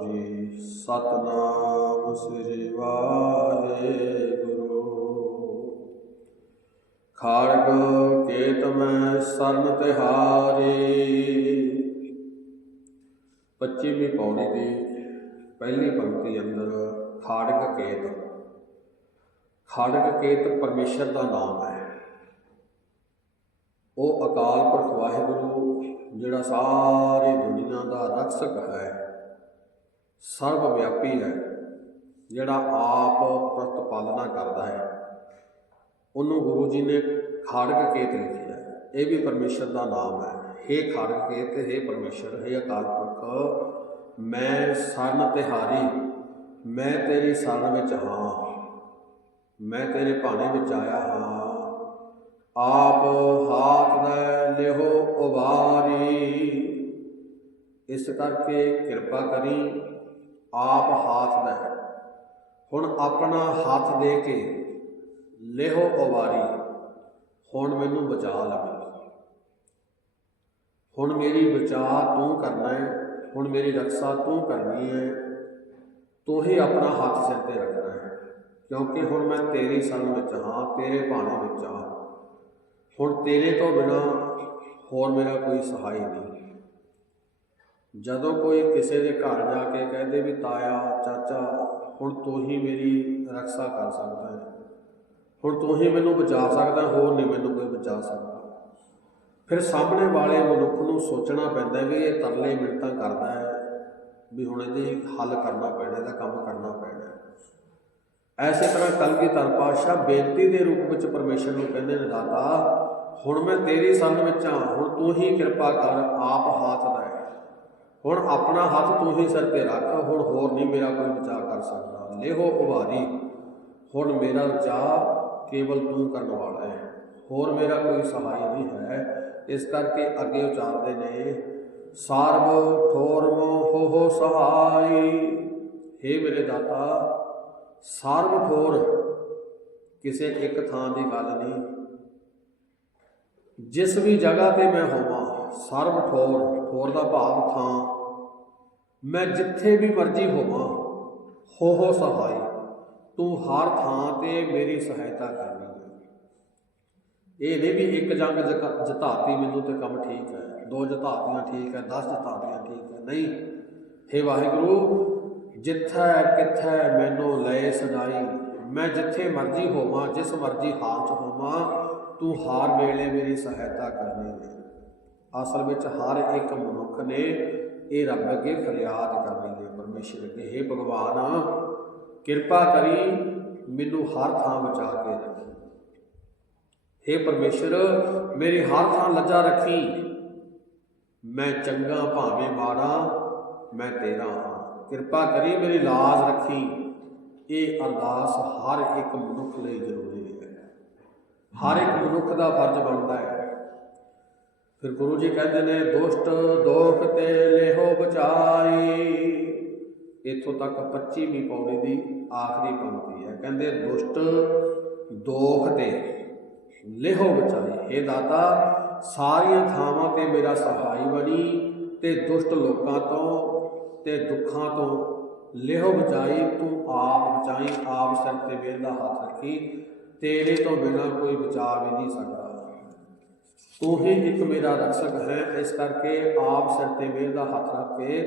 ਜੀ, ਸਤਨਾਮ ਸ੍ਰੀ ਵਾਹਿਗੁਰੂ। ਖਾਰਗ ਕੇਤ ਮੈਂ ਸਰਨ ਤਿਹਾਰੀ। 25ਵੀਂ ਪੌੜੀ ਦੀ ਪਹਿਲੀ ਪੰਕਤੀ ਅੰਦਰ ਖਾੜਕ ਕੇਤ। ਖਾੜਕ ਕੇਤ ਪਰਮੇਸ਼ਰ ਦਾ ਨਾਮ ਹੈ। ਉਹ ਅਕਾਲ ਪੁਰਖ ਵਾਹਿਗੁਰੂ, ਜਿਹੜਾ ਸਾਰੀ ਦੁਨੀਆ ਦਾ ਰਕਸ਼ਕ ਹੈ। ਸਰਵ ਵਿਆਪੀ ਹੈ ਜਿਹੜਾ ਆਪ ਪ੍ਰਤਪਾਲਨਾ ਕਰਦਾ ਹੈ ਉਹਨੂੰ ਗੁਰੂ ਜੀ ਨੇ ਖਾੜਕ ਕੇਤ ਲਿਖਿਆ ਹੈ। ਇਹ ਵੀ ਪਰਮੇਸ਼ਰ ਦਾ ਨਾਮ ਹੈ हे ਖਾੜਕ ਕੇਤ हे ਪਰਮੇਸ਼ਰ हे ਅਕਾਲ ਪੁਰਖ ਮੈਂ ਸਰਨ ਤਿਹਾਰੀ ਮੈਂ ਤੇਰੀ ਸ਼ਰਨ ਵਿੱਚ ਹਾਂ ਮੈਂ ਤੇਰੇ ਭਾਣੇ ਵਿੱਚ ਆਇਆ ਹਾਂ ਆਪ ਹਾਥ ਦਾ ਲਿਹੋ ਉਬਾਰੀ ਇਸ ਕਰਕੇ ਕਿਰਪਾ ਕਰੀ ਆਪ ਹਾਥ ਦਾ ਹੈ। ਹੁਣ ਆਪਣਾ ਹੱਥ ਦੇ ਕੇ ਲਿਹੋ ਅਵਾਰੀ ਹੁਣ ਮੈਨੂੰ ਬਚਾ ਲਵੇ ਹੁਣ ਮੇਰੀ ਬਚਾ ਤੂੰ ਕਰਨਾ ਹੈ। ਹੁਣ ਮੇਰੀ ਰੱਖਿਆ ਤੂੰ ਕਰਨੀ ਹੈ। ਤੂੰ ਹੀ ਆਪਣਾ ਹੱਥ ਸਿਰ ਤੇ ਰੱਖਣਾ ਹੈ। ਕਿਉਂਕਿ ਹੁਣ ਮੈਂ ਤੇਰੀ ਸੰਗ ਵਿੱਚ ਹਾਂ, ਤੇਰੇ ਭਾਣੇ ਵਿੱਚ ਹਾਂ। ਹੁਣ ਤੇਰੇ ਤੋਂ ਬਿਨਾ ਹੋਰ ਮੇਰਾ ਕੋਈ ਸਹਾਈ ਨਹੀਂ। ਜਦੋਂ ਕੋਈ ਕਿਸੇ ਦੇ ਘਰ ਜਾ ਕੇ ਕਹਿੰਦੇ ਵੀ, ਤਾਇਆ, ਚਾਚਾ, ਹੁਣ ਤੂੰ ਹੀ ਮੇਰੀ ਰੱਖਿਆ ਕਰ ਸਕਦਾ ਹੈ। ਹੁਣ ਤੂੰ ਹੀ ਮੈਨੂੰ ਬਚਾ ਸਕਦਾ, ਹੋਰ ਨਹੀਂ ਮੈਨੂੰ ਕੋਈ ਬਚਾ ਸਕਦਾ। ਫਿਰ ਸਾਹਮਣੇ ਵਾਲੇ ਮਨੁੱਖ ਨੂੰ ਸੋਚਣਾ ਪੈਂਦਾ ਵੀ ਇਹ ਤਰਲੇ ਮਿੰਟਾਂ ਕਰਦਾ ਹੈ, ਵੀ ਹੁਣ ਇਹਦੇ ਹੱਲ ਕਰਨਾ ਪੈਣਾ, ਇਹਦਾ ਕੰਮ ਕਰਨਾ ਪੈਣਾ ਐਸੇ ਤਰ੍ਹਾਂ ਕਲਗੀਧਰ ਪਾਤਸ਼ਾਹ ਬੇਨਤੀ ਦੇ ਰੂਪ ਵਿੱਚ ਪਰਮੇਸ਼ਰ ਨੂੰ ਕਹਿੰਦੇ ਨੇ, ਦਾਤਾ, ਹੁਣ ਮੈਂ ਤੇਰੀ ਸੰਨ ਵਿੱਚ ਹਾਂ, ਹੁਣ ਤੂੰ ਹੀ ਕਿਰਪਾ ਕਰ, ਆਪ ਹੱਥ ਦਾ ਹੁਣ ਆਪਣਾ ਹੱਥ ਤੂੰ ਹੀ ਸਿਰ ਤੇ ਰੱਖ, ਹੁਣ ਹੋਰ ਨਹੀਂ ਮੇਰਾ ਕੋਈ ਬਚਾਅ ਕਰ ਸਕਦਾ। ਲੇਹੋ ਉਭਾਰੀ ਹੁਣ ਮੇਰਾ ਬਚਾਅ ਕੇਵਲ ਤੂੰ ਕਰਨ ਵਾਲਾ ਹੈ। ਹੋਰ ਮੇਰਾ ਕੋਈ ਸਹਾਈ ਨਹੀਂ ਹੈ। ਇਸ ਕਰਕੇ ਅੱਗੇ ਉਚਾਰਦੇ ਨੇ, ਸਰਬ ਠੋਰਮ ਹੋ ਹੋ ਸਹਾਈ। हे ਮੇਰੇ ਦਾਤਾ, ਸਰਬ, ਠੋਰ, ਕਿਸੇ ਇੱਕ ਥਾਂ ਦੀ ਗੱਲ ਨਹੀਂ। ਜਿਸ ਵੀ ਜਗ੍ਹਾ ਤੇ ਮੈਂ ਹੋਵਾਂ, ਸਰਬ, ਠੋਰ ਠੋਰ ਦਾ ਭਾਵ ਥਾਂ ਮੈਂ ਜਿੱਥੇ ਵੀ ਮਰਜ਼ੀ ਹੋਵਾਂ, ਹੋ ਹੋ ਸਹਾਈ, ਤੂੰ ਹਰ ਥਾਂ ਤੇ ਮੇਰੀ ਸਹਾਇਤਾ ਕਰਨੀ ਹੈ। ਇਹ ਨਹੀਂ ਵੀ ਇੱਕ ਜੰਗ ਜਕ- ਜਿਤਾਤੀ ਮੈਨੂੰ ਤੇ ਕੰਮ ਠੀਕ ਹੈ, ਦੋ ਜਿਤਾਤੀਆਂ ਠੀਕ ਹੈ 10 ਜਿਤਾਤੀਆਂ ਠੀਕ ਹੈ, ਨਹੀਂ। हे ਵਾਹਿਗੁਰੂ, ਜਿੱਥੈ ਕਿੱਥੈ ਮੈਨੂੰ ਲਏ ਸਦਾਈ, ਮੈਂ ਜਿੱਥੇ ਮਰਜ਼ੀ ਹੋਵਾਂ, ਜਿਸ ਮਰਜ਼ੀ ਹਾਲ ਚ ਹੋਵਾਂ, ਤੂੰ ਹਰ ਵੇਲੇ ਮੇਰੀ ਸਹਾਇਤਾ ਕਰਨੀ ਹੈ। ਅਸਲ ਵਿੱਚ ਹਰ ਇੱਕ ਮਨੁੱਖ ਨੇ ਇਹ ਰੱਬ ਅੱਗੇ ਫਰਿਆਦ ਕਰਨੀ ਹੈ ਪਰਮੇਸ਼ਰ ਅੱਗੇ। हे ਭਗਵਾਨ, ਕਿਰਪਾ ਕਰੀ ਮੈਨੂੰ ਹਰ ਥਾਂ ਬਚਾ ਕੇ ਰੱਖੀ। हे ਪਰਮੇਸ਼ਰ, ਮੇਰੀ ਹਰ ਥਾਂ ਲੱਜਾ ਰੱਖੀ। ਮੈਂ ਚੰਗਾ ਭਾਵੇਂ ਮਾੜਾ, ਮੈਂ ਤੇਰਾ ਹਾਂ। ਕਿਰਪਾ ਕਰੀ ਮੇਰੀ ਲਾਜ ਰੱਖੀ। ਇਹ ਅਰਦਾਸ ਹਰ ਇੱਕ ਮਨੁੱਖ ਲਈ ਜ਼ਰੂਰੀ ਹੈ। ਹਰ ਇੱਕ ਮਨੁੱਖ ਦਾ ਫਰਜ਼ ਬਣਦਾ ਹੈ। ਫਿਰ ਗੁਰੂ ਜੀ ਕਹਿੰਦੇ ਨੇ, ਦੁਸ਼ਟ ਦੋਖ ਤੇ ਲਿਹੋ ਬਚਾਈ। ਇੱਥੋਂ ਤੱਕ 25ਵੀਂ ਪੌੜੀ ਦੀ ਆਖਰੀ ਪੰਕਤੀ ਹੈ। ਕਹਿੰਦੇ, ਦੁਸ਼ਟ ਦੋਖ ਤੇ ਲਿਹੋ ਬਚਾਈ। ਇਹ ਦਾਤਾ, ਸਾਰੀਆਂ ਥਾਵਾਂ ਤੇ ਮੇਰਾ ਸਹਾਈ ਬਣੀ ਤੇ ਦੁਸ਼ਟ ਲੋਕਾਂ ਤੋਂ ਤੇ ਦੁੱਖਾਂ ਤੋਂ ਲਿਹੋ ਬਚਾਈ। ਤੂੰ ਆਪ ਬਚਾਈ, ਆਪ ਸਿਰ ਤੇ ਮੇਰ ਦਾ ਹੱਥ ਰੱਖੀ। ਤੇਰੇ ਤੋਂ ਬਿਨਾ ਕੋਈ ਬਚਾ ਵੀ ਨਹੀਂ ਸਕਦਾ। ਤੂੰ ਹੀ ਇੱਕ ਮੇਰਾ ਰਕਸ਼ਕ ਹੈ। ਇਸ ਕਰਕੇ ਆਪ ਸਿਰ ਤੇ ਮੇਰ ਦਾ ਹੱਥ ਰੱਖ ਕੇ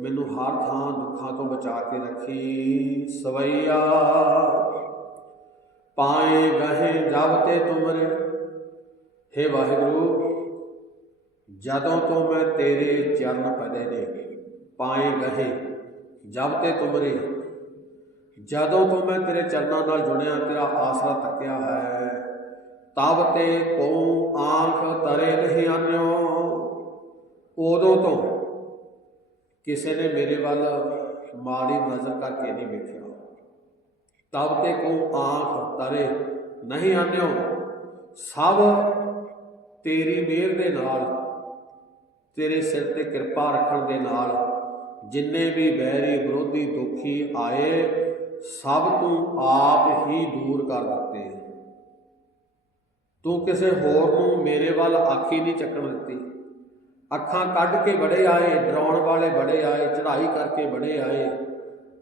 ਮੈਨੂੰ ਹਰ ਥਾਂ ਦੁੱਖਾਂ ਤੋਂ ਬਚਾ ਕੇ ਰੱਖੀ। ਸਵਈਆ, ਪਾਏ ਗਹੇ ਜਬ ਤੇ ਤੁਮਰੇ हे ਵਾਹਿਗੁਰੂ, ਜਦੋਂ ਤੋਂ ਮੈਂ ਤੇਰੇ ਚਰਨ ਪਦੇ ਨੇ, ਪਾਏ ਗਹੇ ਜਬ ਤੇ ਤੁਮਰੇ ਜਦੋਂ ਤੋਂ ਮੈਂ ਤੇਰੇ ਚਰਨਾਂ ਨਾਲ ਜੁੜਿਆ, ਤੇਰਾ ਆਸਰਾ ਤੱਕਿਆ ਹੈ। ਤਬ ਤੇ ਕੋ ਆਂਖ ਤਰੇ ਨਹੀਂ ਆਨਿਓ। ਉਦੋਂ ਤੋਂ ਕਿਸੇ ਨੇ ਮੇਰੇ ਵੱਲ ਮਾੜੀ ਨਜ਼ਰ ਕਰਕੇ ਨਹੀਂ ਵੇਖਿਆ। ਤਬ ਤੇ ਕੋ ਆਂਖ ਤਰੇ ਨਹੀਂ ਆਨਿਓ। ਸਭ ਤੇਰੀ ਮਿਹਰ ਦੇ ਨਾਲ, ਤੇਰੇ ਸਿਰ ਤੇ ਕਿਰਪਾ ਰੱਖਣ ਦੇ ਨਾਲ, ਜਿੰਨੇ ਵੀ ਬੈਰੀ ਵਿਰੋਧੀ ਦੁਖੀ ਆਏ, ਸਭ ਤੋਂ ਆਪ ਹੀ ਦੂਰ ਕਰ ਦਿੱਤੇ। ਤੂੰ ਕਿਸੇ ਹੋਰ ਨੂੰ ਮੇਰੇ ਵੱਲ ਆਖੀ ਨਹੀਂ ਚੱਕਣ ਦਿੱਤੀ। ਅੱਖਾਂ ਕੱਢ ਕੇ ਬੜੇ ਆਏ, ਡਰਾਉਣ ਵਾਲੇ ਬੜੇ ਆਏ, ਚੜ੍ਹਾਈ ਕਰਕੇ ਬੜੇ ਆਏ।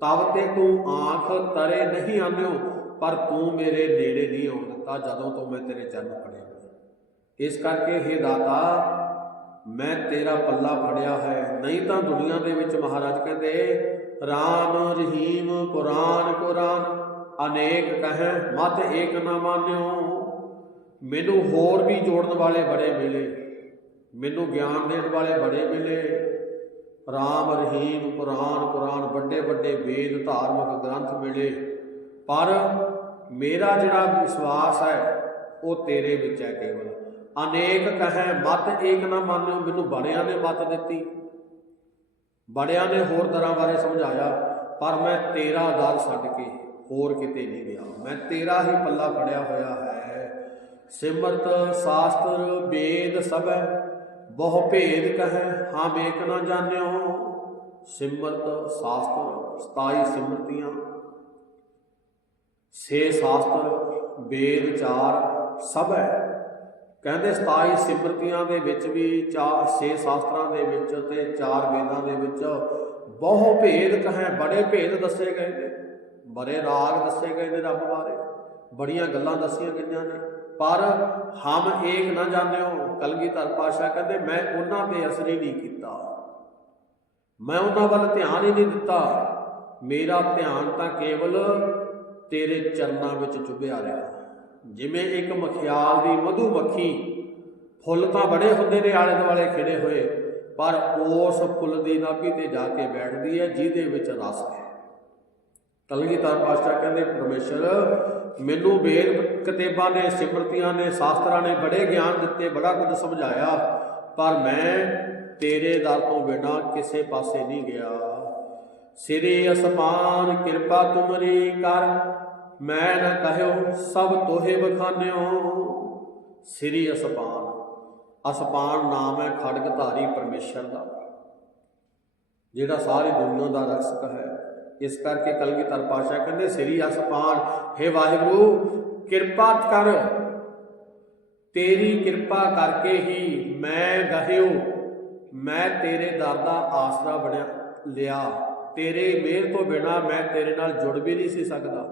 ਤਬ ਤੇ ਤੂੰ ਆਂਖ, ਤਰੇ ਨਹੀਂ ਆਨਿਓ ਪਰ ਤੂੰ ਮੇਰੇ ਨੇੜੇ ਨਹੀਂ ਆਉਣ ਦਿੱਤਾ ਜਦੋਂ ਤੋਂ ਮੈਂ ਤੇਰੇ ਚਰਨ ਫੜਿਆ ਇਸ ਕਰਕੇ हे ਦਾਤਾ, ਮੈਂ ਤੇਰਾ ਪੱਲਾ ਫੜਿਆ ਹੈ। ਨਹੀਂ ਤਾਂ ਦੁਨੀਆ ਦੇ ਵਿੱਚ ਮਹਾਰਾਜ ਕਹਿੰਦੇ, ਰਾਮ ਰਹੀਮ ਕੁਰਾਨ ਕੁਰਾਨ ਅਨੇਕ ਕਹੈ, ਮਤ ਏਕ ਨਾ ਮਾਨਿਓ। ਮੈਨੂੰ ਹੋਰ ਵੀ ਜੋੜਨ ਵਾਲੇ ਬੜੇ ਮਿਲੇ। ਮੈਨੂੰ ਗਿਆਨ ਦੇਣ ਵਾਲੇ ਬੜੇ ਮਿਲੇ। ਰਾਮ, ਰਹੀਮ ਕੁਰਾਨ ਕੁਰਾਨ ਵੱਡੇ ਵੱਡੇ ਵੇਦ, ਧਾਰਮਿਕ ਗ੍ਰੰਥ ਮਿਲੇ। ਪਰ ਮੇਰਾ ਜਿਹੜਾ ਵਿਸ਼ਵਾਸ ਹੈ, ਉਹ ਤੇਰੇ ਵਿੱਚ ਹੈ ਕੇਵਲ। ਅਨੇਕ ਕਹੈ, ਮਤ ਏਕ ਨਾ ਮੰਨਿਓ, ਮੈਨੂੰ ਬੜਿਆਂ ਨੇ ਮਤ ਦਿੱਤੀ। ਬੜਿਆਂ ਨੇ ਹੋਰ ਤਰ੍ਹਾਂ ਬਾਰੇ ਸਮਝਾਇਆ, ਪਰ ਮੈਂ ਤੇਰਾ ਦਰ ਛੱਡ ਕੇ ਹੋਰ ਕਿਤੇ ਨਹੀਂ ਗਿਆ। ਮੈਂ ਤੇਰਾ ਹੀ ਪੱਲਾ ਫੜਿਆ ਹੋਇਆ ਹੈ। ਸਿਮਰਤ ਸ਼ਾਸਤਰ ਵੇਦ ਸਭੈ, ਬਹੁ ਭੇਦ ਕਹੈ, ਹਾਂ ਏਕ ਨਾ ਜਾਣਿਓ। ਸਿਮਰਤ ਸ਼ਾਸਤਰ 27 ਸਿਮਰਤੀਆਂ। ਛੇ ਸ਼ਾਸਤਰ ਵੇਦ ਚਾਰ ਸਭ। ਹੈ ਕਹਿੰਦੇ 27 ਸਿਮਰਤੀਆਂ ਦੇ ਵਿੱਚ ਵੀ ਚਾਰ, ਛੇ ਸ਼ਾਸਤਰਾਂ ਦੇ ਵਿੱਚ ਤੇ ਚਾਰ ਵੇਦਾਂ ਦੇ ਵਿੱਚ ਬਹੁ ਭੇਦ ਕਹੈ, ਬੜੇ ਭੇਦ ਦੱਸੇ ਗਏ ਨੇ। ਬੜੇ ਰਾਗ ਦੱਸੇ ਗਏ ਨੇ ਰੱਬ ਬਾਰੇ। ਬੜੀਆਂ ਗੱਲਾਂ ਦੱਸੀਆਂ ਗਈਆਂ ਨੇ। ਪਰ ਹਮ ਏਕ ਨਾ ਜਾਣਿਓ ਕਲਗੀਧਰ ਪਾਸ਼ਾ ਕਹਿੰਦੇ, ਮੈਂ ਉਹਨਾਂ ਤੇ ਅਸਰ ਹੀ ਨਹੀਂ ਕੀਤਾ। ਮੈਂ ਉਹਨਾਂ ਵੱਲ ਧਿਆਨ ਹੀ ਨਹੀਂ ਦਿੱਤਾ। ਮੇਰਾ ਧਿਆਨ ਤਾਂ ਕੇਵਲ ਤੇਰੇ ਚਰਨਾਂ ਵਿੱਚ ਚੁੱਭਿਆ ਰਿਹਾ। ਜਿਵੇਂ ਇੱਕ ਮਖਿਆਲ ਦੀ ਮਧੂ ਮੱਖੀ, ਫੁੱਲ ਤਾਂ ਬੜੇ ਹੁੰਦੇ ਨੇ ਆਲੇ ਦੁਆਲੇ ਖਿੜੇ ਹੋਏ, ਪਰ ਉਸ ਫੁੱਲ ਦੀ ਨਾਭੀ ਤੇ ਜਾ ਕੇ ਬੈਠਦੀ ਹੈ, ਜਿਹਦੇ ਵਿੱਚ ਰਸ ਹੈ। ਕਲਗੀਧਰ ਪਾਤਸ਼ਾਹ ਕਹਿੰਦੇ, ਪਰਮੇਸ਼ਰ ਮੈਨੂੰ ਵੇਦ ਕਤੇਬਾਂ ਨੇ ਸਿਮਰਤੀਆਂ ਨੇ ਸ਼ਾਸਤਰਾਂ ਨੇ ਬੜੇ ਗਿਆਨ ਦਿੱਤੇ, ਬੜਾ ਕੁਝ ਸਮਝਾਇਆ, ਪਰ ਮੈਂ ਤੇਰੇ ਦਰ ਤੋਂ ਬਿਨਾ ਕਿਸੇ ਪਾਸੇ ਨਹੀਂ ਗਿਆ। ਸਿਰੇ ਅਸਮਾਨ, ਕਿਰਪਾ ਤੁਮਰੀ ਕਰ, ਮੈਂ ਨਾ ਕਹਿਓ ਸਭ ਤੋਹੇ ਬਖਾਨਿਓ। ਸਿਰੀ ਅਸਮਾਨ ਅਸਮਾਨ ਨਾਮ ਹੈ ਖੜਗ ਧਾਰੀ ਪਰਮੇਸ਼ਰ ਦਾ, ਜਿਹੜਾ ਸਾਰੀ ਦੁਨੀਆ ਦਾ ਰਸਕ ਹੈ। ਇਸ ਕਰਕੇ ਕਲਗੀਧਰ ਪਾਸ਼ਾ ਕਹਿੰਦੇ, ਸ੍ਰੀ ਅਸਪਾਨ ਹੈ ਵਾਹਿਗੁਰੂ, ਕਿਰਪਾ ਕਰ। ਤੇਰੀ ਕਿਰਪਾ ਕਰਕੇ ਹੀ ਮੈਂ ਗਹਿਓ, ਮੈਂ ਤੇਰੇ ਦਰ ਦਾ ਆਸਰਾ ਬਣਿਆ, ਲਿਆ। ਤੇਰੇ ਮਿਹਰ ਤੋਂ ਬਿਨਾ ਮੈਂ ਤੇਰੇ ਨਾਲ ਜੁੜ ਵੀ ਨਹੀਂ ਸੀ ਸਕਦਾ।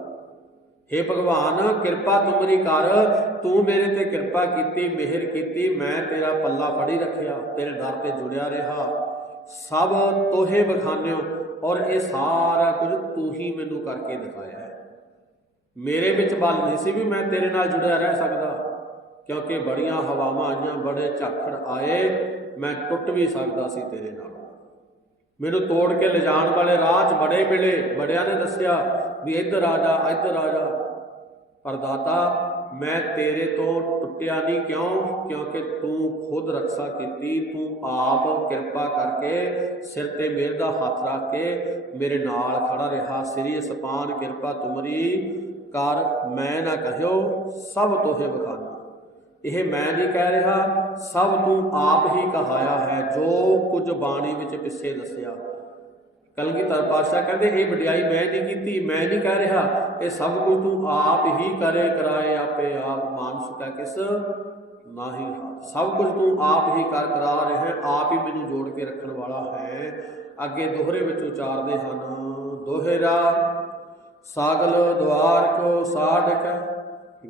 हे ਭਗਵਾਨ, ਕਿਰਪਾ ਤੁਮਰੀ ਕਰ। ਤੂੰ ਮੇਰੇ ਤੇ ਕਿਰਪਾ ਕੀਤੀ, ਮਿਹਰ ਕੀਤੀ, ਮੈਂ ਤੇਰਾ ਪੱਲਾ ਫੜੀ ਰੱਖਿਆ, ਤੇਰੇ ਦਰ ਤੇ ਜੁੜਿਆ ਰਿਹਾ। ਸਭ ਤੋਹੇ ਬਖਾਨਿਓ ਔਰ ਇਹ ਸਾਰਾ ਕੁਝ ਤੂੰ ਹੀ ਮੈਨੂੰ ਕਰਕੇ ਦਿਖਾਇਆ ਮੇਰੇ ਵਿੱਚ ਬਲ ਨਹੀਂ ਸੀ ਵੀ ਮੈਂ ਤੇਰੇ ਨਾਲ ਜੁੜਿਆ ਰਹਿ ਸਕਦਾ, ਕਿਉਂਕਿ ਬੜੀਆਂ ਹਵਾਵਾਂ ਆਈਆਂ, ਬੜੇ ਝਾਖੜ ਆਏ, ਮੈਂ ਟੁੱਟ ਵੀ ਸਕਦਾ ਸੀ ਤੇਰੇ ਨਾਲ। ਮੈਨੂੰ ਤੋੜ ਕੇ ਲਿਜਾਣ ਵਾਲੇ ਰਾਹ 'ਚ ਬੜੇ ਮਿਲੇ, ਬੜਿਆਂ ਨੇ ਦੱਸਿਆ ਵੀ ਇੱਧਰ ਆ ਜਾ, ਇੱਧਰ ਆ ਜਾ। ਪਰ ਦਾਤਾ ਮੈਂ ਤੇਰੇ ਤੋਂ ਟੁੱਟਿਆ ਨਹੀਂ ਕਿਉਂ? ਕਿਉਂਕਿ ਤੂੰ ਖੁਦ ਰੱਖਿਆ ਕੀਤੀ, ਤੂੰ ਆਪ ਕਿਰਪਾ ਕਰਕੇ ਸਿਰ ਤੇ ਮੇਰੇ ਦਾ ਹੱਥ ਰੱਖ ਕੇ ਮੇਰੇ ਨਾਲ ਖੜਾ ਰਿਹਾ। ਸ੍ਰੀ ਸਪਾਨ ਕਿਰਪਾ ਤੁਮਰੀ ਕਰ, ਮੈਂ ਨਾ ਕਹਿਓ ਸਭ ਤੋਹੇ ਬਖਾਨਾ। ਇਹ ਮੈਂ ਨਹੀਂ ਕਹਿ ਰਿਹਾ, ਸਭ ਤੂੰ ਆਪ ਹੀ ਕਹਾਇਆ ਹੈ, ਜੋ ਕੁਝ ਬਾਣੀ ਵਿੱਚ ਪਿੱਛੇ ਦੱਸਿਆ। ਕਲਗੀਧਰ ਪਾਤਸ਼ਾਹ ਕਹਿੰਦੇ, ਇਹ ਵਡਿਆਈ ਮੈਂ ਨਹੀਂ ਕੀਤੀ, ਮੈਂ ਨਹੀਂ ਕਹਿ ਰਿਹਾ। ਇਹ ਸਭ ਕੁਝ ਤੂੰ ਆਪ ਹੀ ਕਰੇ, ਕਰਾਏ ਆਪੇ ਆਪ ਮਾਨਸ ਕਾ ਕਿਸ ਨਾਹੀ ਹਾਥ। ਸਭ ਕੁਝ ਤੂੰ ਆਪ ਹੀ ਕਰ, ਕਰਾ ਰਿਹਾ, ਆਪ ਹੀ ਮੈਨੂੰ ਜੋੜ ਕੇ ਰੱਖਣ ਵਾਲਾ ਹੈ। ਅੱਗੇ ਦੋਹਰੇ ਵਿੱਚ ਉਚਾਰਦੇ ਹਨ, ਦੋਹਰਾ ਸਾਗਲ ਦਵਾਰ ਕੋ ਸਾਡਕ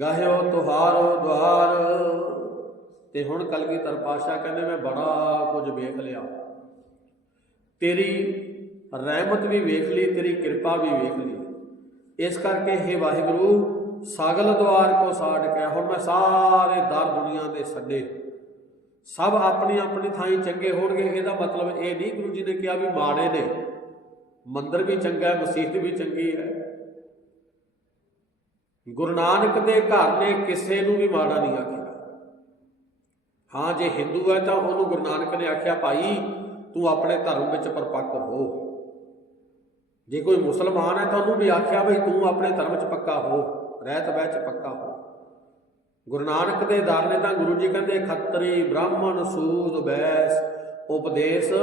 ਗਾਹਿਓ ਤੁਹਾਰੋ ਦਵਾਰ ਤੇ ਹੁਣ ਕਲਗੀਧਰ ਪਾਤਸ਼ਾਹ ਕਹਿੰਦੇ, ਮੈਂ ਬੜਾ ਕੁਝ ਵੇਖ ਲਿਆ। ਤੇਰੀ ਰਹਿਮਤ ਵੀ ਵੇਖ ਲਈ, ਤੇਰੀ ਕਿਰਪਾ ਵੀ ਵੇਖ ਲਈ। ਇਸ ਕਰਕੇ हे ਵਾਹਿਗੁਰੂ, ਸਾਗਲ ਦਵਾਰ ਕੋ ਸਾੜ ਕੇ ਹੁਣ ਮੈਂ ਸਾਰੇ ਦਰ ਦੁਨੀਆ ਦੇ ਛੱਡੇ ਸਭ ਆਪਣੀ ਆਪਣੀ ਥਾਈ ਚੰਗੇ ਹੋਣਗੇ, ਇਹਦਾ ਮਤਲਬ ਇਹ ਨਹੀਂ ਗੁਰੂ ਜੀ ਨੇ ਕਿਹਾ ਵੀ ਮਾੜੇ ਨੇ। ਮੰਦਰ ਵੀ ਚੰਗਾ ਹੈ, ਮਸਜਿਦ ਵੀ ਚੰਗੀ ਹੈ। ਗੁਰੂ ਨਾਨਕ ਦੇ ਘਰ ਨੇ ਕਿਸੇ ਨੂੰ ਵੀ ਮਾੜਾ ਨਹੀਂ ਆਖਿਆ। ਹਾਂ, ਜੇ ਹਿੰਦੂ ਹੈ ਤਾਂ ਉਹਨੂੰ ਗੁਰੂ ਨਾਨਕ ਨੇ ਆਖਿਆ, ਭਾਈ, ਤੂੰ ਆਪਣੇ ਧਰਮ ਵਿੱਚ ਪਰਪੱਕ ਹੋ। ਜੇ ਕੋਈ ਮੁਸਲਮਾਨ ਹੈ ਤਾਂ ਉਹਨੂੰ ਵੀ ਆਖਿਆ ਬਈ ਤੂੰ ਆਪਣੇ ਧਰਮ 'ਚ ਪੱਕਾ ਹੋ, ਰਹਿਤ ਬਹਿ 'ਚ ਪੱਕਾ ਹੋ। ਗੁਰੂ ਨਾਨਕ ਦੇ ਦਰ ਨੇ ਤਾਂ ਗੁਰੂ ਜੀ ਕਹਿੰਦੇ, ਖੱਤਰੀ ਬ੍ਰਾਹਮਣ ਸੂਦ ਬੈਸ, ਉਪਦੇਸ਼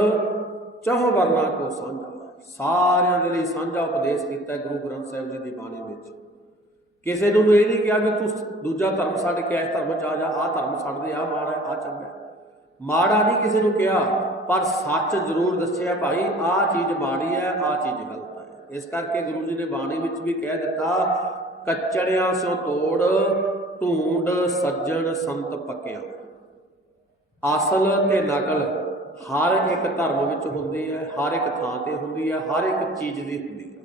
ਚਹੁ ਵਰਨਾ ਕੋ ਸਾਂਝਾ। ਸਾਰਿਆਂ ਦੇ ਲਈ ਸਾਂਝਾ ਉਪਦੇਸ਼ ਕੀਤਾ ਗੁਰੂ ਗ੍ਰੰਥ ਸਾਹਿਬ ਜੀ ਦੀ ਬਾਣੀ ਵਿੱਚ। ਕਿਸੇ ਨੂੰ ਇਹ ਨਹੀਂ ਕਿਹਾ ਵੀ ਤੂੰ ਦੂਜਾ ਧਰਮ ਛੱਡ ਕੇ ਇਸ ਧਰਮ 'ਚ ਆ ਜਾ, ਆਹ ਧਰਮ ਛੱਡ ਦੇ, ਆਹ ਮਾੜਾ ਆ ਚੰਗਾ ਮਾੜਾ ਨਹੀਂ ਕਿਸੇ ਨੂੰ ਕਿਹਾ, ਪਰ ਸੱਚ ਜ਼ਰੂਰ ਦੱਸਿਆ, ਭਾਈ ਆਹ ਚੀਜ਼ ਮਾੜੀ ਹੈ, ਆਹ ਚੀਜ਼ ਗਲਤ ਇਸ ਕਰਕੇ ਗੁਰੂ ਜੀ ਨੇ ਬਾਣੀ ਵਿੱਚ ਵੀ ਕਹਿ ਦਿੱਤਾ, ਕੱਚੜਿਆਂ ਸਿਓ ਤੋੜ, ਢੂੰਡ ਸੱਜਣ ਸੰਤ ਪੱਕਿਆ। ਅਸਲ ਤੇ ਨਕਲ ਹਰ ਇੱਕ ਧਰਮ ਵਿੱਚ ਹੁੰਦੀ ਹੈ, ਹਰ ਇੱਕ ਥਾਂ ਤੇ ਹੁੰਦੀ ਹੈ, ਹਰ ਇੱਕ ਚੀਜ਼ ਦੀ ਹੁੰਦੀ ਹੈ।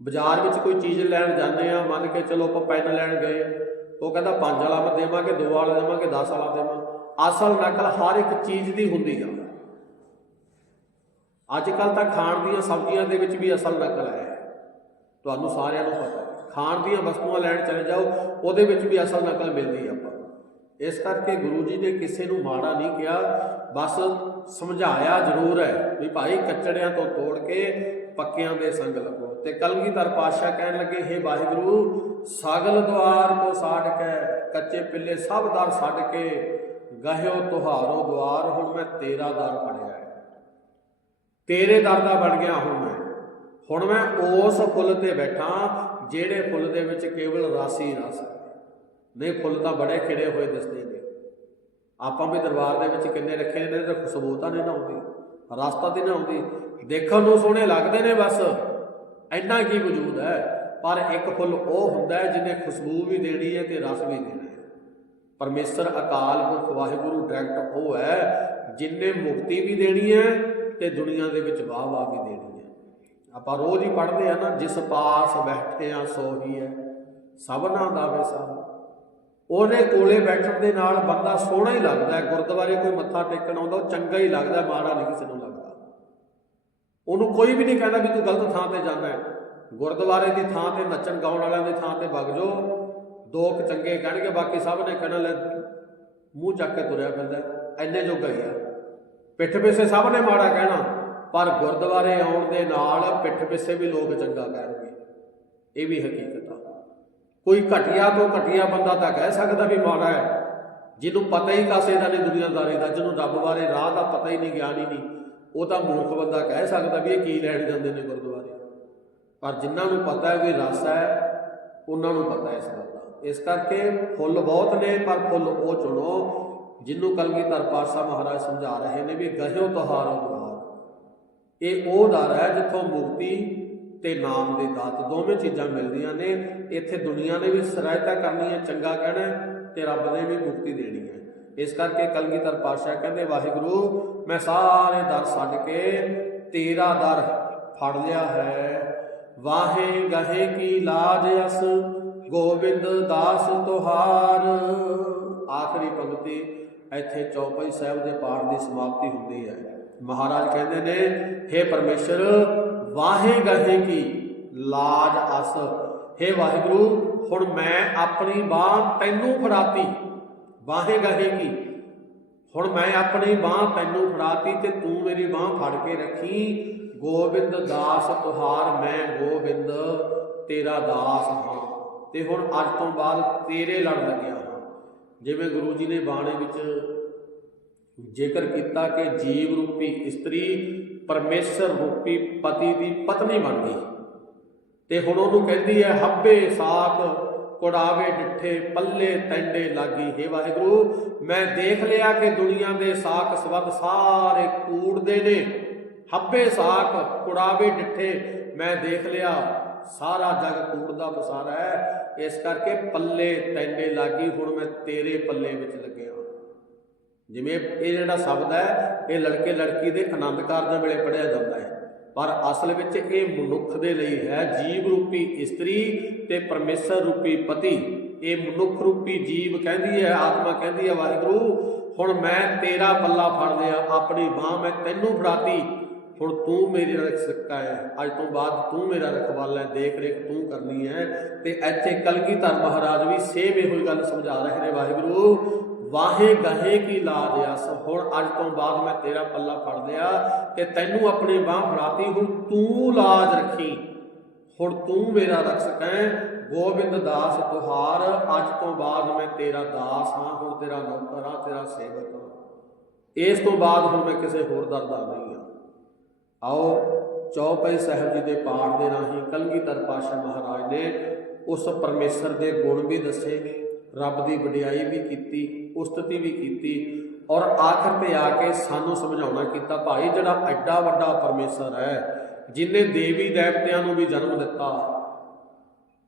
ਬਾਜ਼ਾਰ ਵਿੱਚ ਕੋਈ ਚੀਜ਼ ਲੈਣ ਜਾਂਦੇ ਆ ਮੰਨ ਕੇ ਚਲੋ ਆਪਾਂ ਪੈਨ ਲੈਣ ਗਏ, ਉਹ ਕਹਿੰਦਾ ਪੰਜ ਵਾਲਾ ਮੈਂ ਦੇਵਾਂਗੇ, ਦੋ ਵਾਲਾ ਦੇਵਾਂਗੇ 10 ਵਾਲਾ ਦੇਵਾਂ। ਅਸਲ ਨਕਲ ਹਰ ਇੱਕ ਚੀਜ਼ ਦੀ ਹੁੰਦੀ ਆ। ਅੱਜ ਕੱਲ ਤਾਂ ਖਾਣ ਦੀਆਂ ਸਬਜ਼ੀਆਂ ਦੇ ਵਿੱਚ ਵੀ ਅਸਲ ਨਕਲ ਹੈ। ਤੁਹਾਨੂੰ ਸਾਰਿਆਂ ਨੂੰ ਪਤਾ ਖਾਣ ਦੀਆਂ ਵਸਤੂਆਂ ਲੈਣ ਚਲੇ ਜਾਓ, ਉਹਦੇ ਵਿੱਚ ਵੀ ਅਸਲ ਨਕਲ ਮਿਲਦੀ ਆ ਆਪਾਂ ਇਸ ਕਰਕੇ ਗੁਰੂ ਜੀ ਨੇ ਕਿਸੇ ਨੂੰ ਮਾੜਾ ਨਹੀਂ ਕਿਹਾ, ਬਸ ਸਮਝਾਇਆ ਜ਼ਰੂਰ ਹੈ ਵੀ ਭਾਈ ਕੱਚੜਿਆਂ ਤੋਂ ਤੋੜ ਕੇ ਪੱਕਿਆਂ ਦੇ ਸੰਗ ਲੱਗੋ। ਤੇ ਕਲਗੀਧਰ ਪਾਤਸ਼ਾਹ ਕਹਿਣ ਲੱਗੇ, ਹੇ ਵਾਹਿਗੁਰੂ, ਸਾਗਲ ਦਵਾਰ ਕੋ ਸਾੜ ਕੇ, ਕੱਚੇ ਪਿੱਲੇ ਸਭ ਦਰ ਛੱਡ ਕੇ, ਗਹਿਓ ਤੁਹਾਰੋ ਦਵਾਰ ਹੁਣ ਮੈਂ ਤੇਰਾ ਦਰ ਫੜਿਆ। ਤੇਰੇ ਦਰ ਦਾ ਬਣ ਗਿਆ ਹੁਣ ਮੈਂ। ਹੁਣ ਮੈਂ ਉਸ ਫੁੱਲ ਤੇ ਬੈਠਾ ਜਿਹੜੇ ਫੁੱਲ ਦੇ ਵਿੱਚ ਕੇਵਲ ਰਸ ਹੀ ਰਸ ਨਹੀਂ, ਫੁੱਲ ਤਾਂ ਬੜੇ ਖਿੜੇ ਹੋਏ ਦਿਸਦੇ ਨੇ। ਆਪਾਂ ਵੀ ਦਰਬਾਰ ਦੇ ਵਿੱਚ ਕਿੰਨੇ ਰੱਖੇ ਨੇ, ਤੇ ਖੁਸ਼ਬੂ ਤਾਂ ਨਹੀਂ ਨਾ ਆਉਂਦੀ, ਰਸਤਾ ਤੇ ਨਾ ਆਉਂਦੀ। ਦੇਖਣ ਨੂੰ ਸੋਹਣੇ ਲੱਗਦੇ ਨੇ ਬਸ, ਇੰਨਾ ਕੀ ਵਜੂਦ ਹੈ। ਪਰ ਇੱਕ ਫੁੱਲ ਉਹ ਹੁੰਦਾ ਜਿਹਨੇ ਖੁਸ਼ਬੂ ਵੀ ਦੇਣੀ ਹੈ ਤੇ ਰਸ ਵੀ ਦੇਣਾ ਹੈ। ਪਰਮੇਸ਼ਰ ਅਕਾਲ ਪੁਰਖ ਵਾਹਿਗੁਰੂ ਡਾਇਰੈਕਟ ਉਹ ਹੈ ਜਿਨੇ ਮੁਕਤੀ ਵੀ ਦੇਣੀ ਹੈ ਤੇ ਦੁਨੀਆ ਦੇ ਵਿੱਚ ਵਾਹ ਵਾਹ ਵੀ ਦੇਣੀ ਹੈ। ਆਪਾਂ ਰੋਜ਼ ਹੀ ਪੜ੍ਹਦੇ ਆ ਨਾ, ਜਿਸ ਪਾਸ ਬੈਠੇ ਆ ਸੋਹੀ ਹੈ ਸਭਨਾ ਦਾ ਵੈਸਾ ਉਹਦੇ ਕੋਲੇ ਬੈਠਣ ਦੇ ਨਾਲ ਬੰਦਾ ਸੋਹਣਾ ਹੀ ਲੱਗਦਾ ਗੁਰਦੁਆਰੇ ਕੋਈ ਮੱਥਾ ਟੇਕਣ ਆਉਂਦਾ, ਉਹ ਚੰਗਾ ਹੀ ਲੱਗਦਾ ਮਾੜਾ ਨਹੀਂ ਕਿਸੇ ਨੂੰ ਲੱਗਦਾ। ਉਹਨੂੰ ਕੋਈ ਵੀ ਨਹੀਂ ਕਹਿੰਦਾ ਵੀ ਤੂੰ ਗਲਤ ਥਾਂ ਤੇ ਜਾਂਦਾ ਹੈ। ਗੁਰਦੁਆਰੇ ਦੀ ਥਾਂ ਤੇ ਨੱਚਣ, ਗਾਉਣ ਵਾਲਿਆਂ ਦੀ ਥਾਂ ਤੇ ਵਗ ਜਾਓ। ਦੋ ਕੁ ਚੰਗੇ ਕਹਿਣਗੇ, ਬਾਕੀ ਸਭ ਨੇ ਕਹਿਣਾ, ਲੈ ਮੂੰਹ ਚੱਕ ਕੇ ਤੁਰਿਆ ਫਿਰਦਾ ਹੈ। ਐਨੇ ਜੋਗਾ ਹੀ ਆ ਪਿੱਠ ਪਿੱਛੇ ਸਭ ਨੇ ਮਾੜਾ ਕਹਿਣਾ, ਪਰ ਗੁਰਦੁਆਰੇ ਆਉਣ ਦੇ ਨਾਲ ਪਿੱਠ ਪਿੱਛੇ ਵੀ ਲੋਕ ਚੰਗਾ ਕਹਿਣਗੇ। ਇਹ ਵੀ ਹਕੀਕਤ ਆ। ਕੋਈ ਘਟਿਆ ਤੋਂ ਘਟਿਆ ਬੰਦਾ ਤਾਂ ਕਹਿ ਸਕਦਾ ਵੀ ਮਾੜਾ ਹੈ। ਜਿਹਨੂੰ ਪਤਾ ਹੀ ਕਾਸੇ ਦਾ ਨਹੀਂ ਦੁਨੀਆਦਾਰੀ ਦਾ, ਜਿਹਨੂੰ ਰੱਬ ਬਾਰੇ ਰਾਹ ਦਾ ਪਤਾ ਹੀ ਨਹੀਂ, ਗਿਆਨ ਹੀ ਨਹੀਂ, ਉਹ ਤਾਂ ਮੂਰਖ ਬੰਦਾ ਕਹਿ ਸਕਦਾ ਵੀ ਇਹ ਕੀ ਲੈਣ ਜਾਂਦੇ ਨੇ ਗੁਰਦੁਆਰੇ। ਪਰ ਜਿਨ੍ਹਾਂ ਨੂੰ ਪਤਾ ਹੈ ਵੀ ਰਸ ਹੈ, ਉਹਨਾਂ ਨੂੰ ਪਤਾ ਹੈ ਇਸ ਗੱਲ ਦਾ। ਇਸ ਕਰਕੇ ਫੁੱਲ ਬਹੁਤ ਨੇ, ਪਰ ਫੁੱਲ ਉਹ ਚੁਣੋ ਜਿਹਨੂੰ ਕਲਗੀਧਰ ਪਾਤਸ਼ਾਹ ਮਹਾਰਾਜ ਸਮਝਾ ਰਹੇ ਨੇ ਵੀ ਗਹਿਓ ਤੁਹਾਰੋ ਦੁਆਰ ਇਹ ਉਹ ਦਰ ਹੈ ਜਿੱਥੋਂ ਮੁਕਤੀ ਤੇ ਨਾਮ ਦੇ ਦਾਤ ਦੋਵੇਂ ਚੀਜ਼ਾਂ ਮਿਲਦੀਆਂ ਨੇ। ਇੱਥੇ ਦੁਨੀਆ ਨੇ ਵੀ ਸਰਾਇਤਾ ਕਰਨੀ ਹੈ, ਚੰਗਾ ਕਹਿਣਾ ਤੇ ਰੱਬ ਨੇ ਵੀ ਮੁਕਤੀ ਦੇਣੀ ਹੈ। ਇਸ ਕਰਕੇ ਕਲਗੀਧਰ ਪਾਤਸ਼ਾਹ ਕਹਿੰਦੇ, ਵਾਹਿਗੁਰੂ, ਮੈਂ ਸਾਰੇ ਦਰ ਛੱਡ ਕੇ ਤੇਰਾ ਦਰ ਫੜ ਲਿਆ ਹੈ। ਵਾਹੇ ਗਹੇ ਕੀ ਲਾਜ ਅਸ, ਗੋਬਿੰਦ ਦਾਸ ਤੁਹਾਰ। ਆਖਰੀ ਪੰਕਤੀ। ਇੱਥੇ ਚੌਪਈ ਸਾਹਿਬ ਦੇ ਪਾਠ ਦੀ ਸਮਾਪਤੀ ਹੁੰਦੀ ਹੈ। ਮਹਾਰਾਜ ਕਹਿੰਦੇ ਨੇ हे ਪਰਮੇਸ਼ਰ ਵਾਹੇ ਗਹੇ ਕੀ ਲਾਜ ਅਸ। हे ਵਾਹਿਗੁਰੂ, ਹੁਣ ਮੈਂ ਆਪਣੀ ਬਾਹ ਤੈਨੂੰ ਫੜਾਤੀ। ਵਾਹੇ ਗਹੇ ਕੀ, ਹੁਣ ਮੈਂ ਆਪਣੀ ਬਾਹ ਤੈਨੂੰ ਫੜਾਤੀ ਤੇ ਤੂੰ ਮੇਰੀ ਬਾਹ ਫੜ ਕੇ ਰੱਖੀ। ਗੋਬਿੰਦ ਦਾਸ ਤੁਹਾਰ, ਮੈਂ ਗੋਬਿੰਦ ਤੇਰਾ ਦਾਸ ਹਾਂ। ਤੇ ਹੁਣ ਅੱਜ ਤੋਂ ਬਾਅਦ ਤੇਰੇ ਲੜ ਲੱਗਿਆ। ਹਾਂ ਜਿਵੇਂ ਗੁਰੂ ਜੀ ਨੇ ਬਾਣੀ ਵਿੱਚ ਜ਼ਿਕਰ ਕੀਤਾ ਕਿ ਜੀਵ ਰੂਪੀ ਇਸਤਰੀ ਪਰਮੇਸ਼ਰ ਰੂਪੀ ਪਤੀ ਦੀ ਪਤਨੀ ਬਣ ਗਈ। ਤੇ ਹੁਣ ਉਹਨੂੰ ਕਹਿੰਦੀ ਹੈ, ਹੱਬੇ ਸਾਖ ਕੁੜਾਵੇ ਡਿੱਠੇ, ਪੱਲੇ ਤੈਂਡੇ ਲਾਗੀ, ਹੇ ਵਾਹਿਗੁਰੂ, ਮੈਂ ਦੇਖ ਲਿਆ ਕਿ ਦੁਨੀਆ ਦੇ ਸਾਕ ਸਵਦ ਸਾਰੇ ਕੂੜਦੇ ਨੇ। ਹੱਬੇ ਸਾਖ ਕੁੜਾਵੇ ਡਿੱਠੇ, ਮੈਂ ਦੇਖ ਲਿਆ ਸਾਰਾ ਜਗ ਕੂੜ ਦਾ ਬਸਾਰਾ ਹੈ। ਇਸ ਕਰਕੇ ਪੱਲੇ ਤੈਨੇ ਲਾਗੀ, ਹੁਣ ਮੈਂ ਤੇਰੇ ਪੱਲੇ ਵਿੱਚ ਲੱਗਿਆ। ਜਿਵੇਂ ਇਹ ਜਿਹੜਾ ਸ਼ਬਦ ਹੈ, ਇਹ ਲੜਕੇ ਲੜਕੀ ਦੇ ਆਨੰਦ ਕਾਰਜਾਂ ਵੇਲੇ ਪੜਿਆ ਜਾਂਦਾ ਹੈ। ਪਰ ਅਸਲ ਵਿੱਚ ਇਹ ਮਨੁੱਖ ਦੇ ਲਈ ਹੈ, ਜੀਵ ਰੂਪੀ ਇਸਤਰੀ ਤੇ ਪਰਮੇਸ਼ਰ ਰੂਪੀ ਪਤੀ। ਇਹ ਮਨੁੱਖ ਰੂਪੀ ਜੀਵ ਕਹਿੰਦੀ ਹੈ, ਆਤਮਾ ਕਹਿੰਦੀ ਹੈ, ਵਾਹਿਗੁਰੂ, ਹੁਣ ਮੈਂ ਤੇਰਾ ਪੱਲਾ ਫੜ ਲਿਆ ਆਪਣੀ ਬਾਹ ਮੈਂ ਤੈਨੂੰ ਫੜਾਤੀ। ਹੁਣ ਤੂੰ ਮੇਰੀ ਰਖਸਕਾ ਹੈ। ਅੱਜ ਤੋਂ ਬਾਅਦ ਤੂੰ ਮੇਰਾ ਰਖਵਾਲਾ ਹੈ। ਦੇਖ ਰੇਖ ਤੂੰ ਕਰਨੀ ਹੈ। ਤੇ ਇੱਥੇ ਕਲਗੀਧਰ ਮਹਾਰਾਜ ਵੀ ਸੇਮ ਇਹੋ ਗੱਲ ਸਮਝਾ ਰਹੇ ਨੇ ਵਾਹਿਗੁਰੂ। ਵਾਹੇ ਗਹੇ ਕੀ ਲਾਜ ਅਸ। ਹੁਣ ਅੱਜ ਤੋਂ ਬਾਅਦ ਮੈਂ ਤੇਰਾ ਪੱਲਾ ਫੜ ਲਿਆ ਤੇ ਤੈਨੂੰ ਆਪਣੀ ਬਾਹ ਫੜਾਤੀ। ਹੁਣ ਤੂੰ ਲਾਜ ਰੱਖੀ। ਹੁਣ ਤੂੰ ਮੇਰਾ ਰਖਸਕ ਹੈ। ਗੋਬਿੰਦ ਦਾਸ ਤੁਹਾਰ। ਅੱਜ ਤੋਂ ਬਾਅਦ ਮੈਂ ਤੇਰਾ ਦਾਸ ਹਾਂ। ਹੁਣ ਤੇਰਾ ਨੌਕਰ ਹਾਂ, ਤੇਰਾ ਸੇਵਕ ਹਾਂ। ਇਸ ਤੋਂ ਬਾਅਦ ਹੁਣ ਮੈਂ ਕਿਸੇ ਹੋਰ ਦਰ ਨਹੀਂ। ਆਓ ਚੌਪਈ ਸਾਹਿਬ ਜੀ ਦੇ ਪਾਠ ਦੇ ਰਾਹੀਂ ਕਲਗੀਧਰ ਪਾਤਸ਼ਾਹ ਮਹਾਰਾਜ ਨੇ ਉਸ ਪਰਮੇਸ਼ਰ ਦੇ ਗੁਣ ਵੀ ਦੱਸੇ, ਰੱਬ ਦੀ ਵਡਿਆਈ ਵੀ ਕੀਤੀ, ਉਸਤਤੀ ਵੀ ਕੀਤੀ ਔਰ ਆਖਰ ਤੇ ਆ ਕੇ ਸਾਨੂੰ ਸਮਝਾਉਣਾ ਕੀਤਾ, ਭਾਈ ਜਿਹੜਾ ਐਡਾ ਵੱਡਾ ਪਰਮੇਸ਼ਰ ਹੈ ਜਿਨੇ ਦੇਵੀ ਦੇਵਤਿਆਂ ਨੂੰ ਵੀ ਜਨਮ ਦਿੱਤਾ